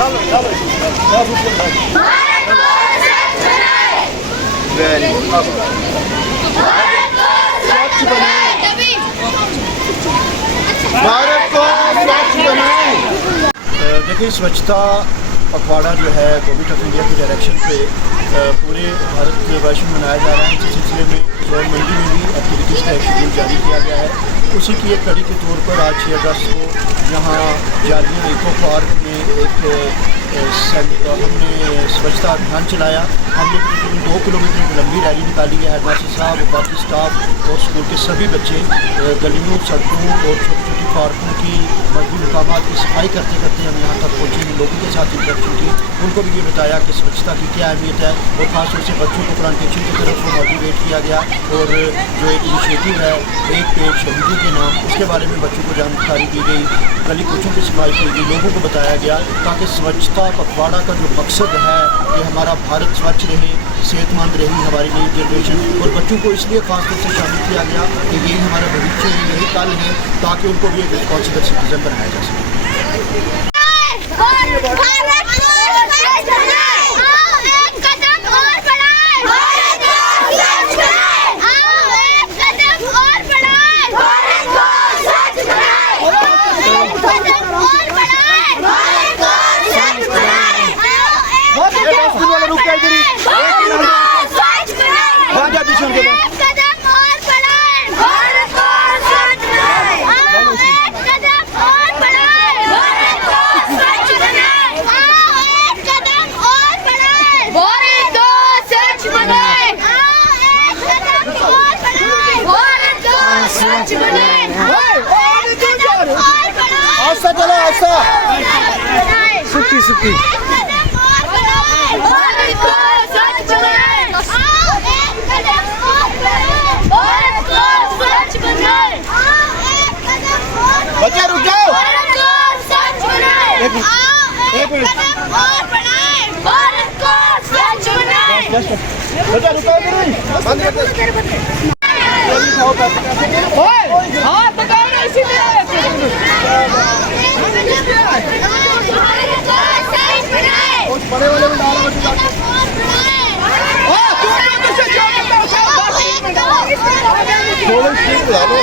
भारत को स्वच्छ बनाएं। देखिए, स्वच्छता पखवाड़ा जो है गवर्नमेंट ऑफ इंडिया के डायरेक्शन पे पूरे भारतवर्ष में मनाया जा रहा है। इस सिलसिले में जोड़ मंडी में भी एक्टिविटीज़ का एक शेड्यूल जारी किया गया है। उसी की एक कड़ी के तौर पर आज 6 अगस्त को यहाँ जालियाँ इको पार्क में एक हमने स्वच्छता अभियान चलाया। हमने तकरीबन 2 किलोमीटर की लंबी रैली निकाली है। हेडमास्टर साहब, बाकी स्टाफ और स्कूल के सभी बच्चे गलियों, सड़कों और छोटी छोटी पार्कों की मजबूत मकामात की सफाई करते करते हम यहाँ तक पहुँचे। लोगों के साथ इंटरेक्शन की, उनको भी ये बताया कि स्वच्छता की क्या अहमियत है और ख़ासतौर से बच्चों को प्लांटेशन की तरफ मोटिवेट किया गया। और जो एक इनिशिएटिव है एक पेड़ शहीदी के नाम, उसके बारे में बच्चों को जानकारी दी गई। गली कूचों की सफाई की गई, लोगों को बताया गया ताकि स्वच्छता पखवाड़ा का जो मकसद है कि हमारा भारत स्वच्छ रहे, सेहतमंद रहे हमारी नई जनरेशन। और बच्चों को इसलिए खासतौर से शामिल किया गया कि यही हमारा भविष्य है, यही कल है, ताकि उनको भी एक रिस्पॉन्सिबल सिटीजन बनाया जा सके। सुखी सुखी बच्चे रुक जाओ, बच्चा रुको नहीं, बंद कर दो। बड़े वाले में डालो,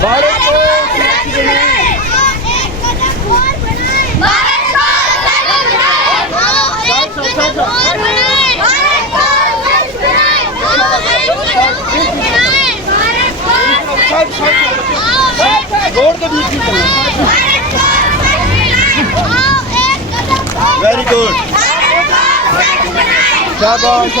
भारत को रोड के बीच में वेरी गुड, शाबाश।